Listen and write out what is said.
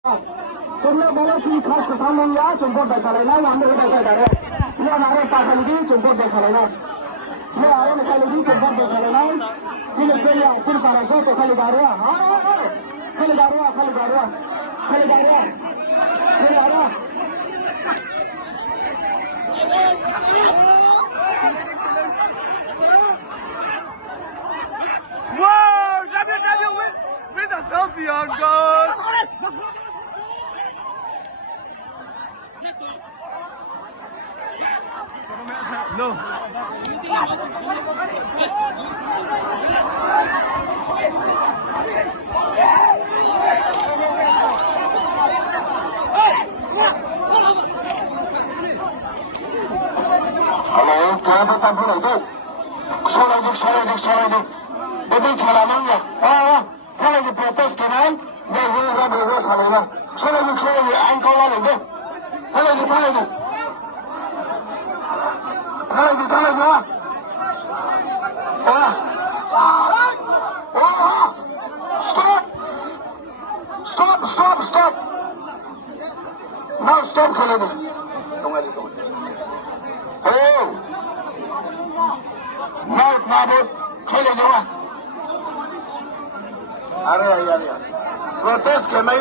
तुमने बोला कि खास किसान बन गया तुमको पैसा लेना हमने भी पैसा डाले ये हमारे पास लगी तुमको पैसा लेना ये आरे निकालेगी तुमको पैसा लेना फिर इसके लिए फिर सारा से पैसा लगा रहा खाली गारुआ Whoa! Champion with a selfie on goal! No. Hello, क्या बता बोलो तो सोलह बेबी खेला नहीं है खेले की प्रोटेस्ट के नाम बेबी सालेगा सोलह एंकर लेंगे खेलेगी stop now stop खेलेगी खेलेगा अरे प्रोटेस्ट के मैं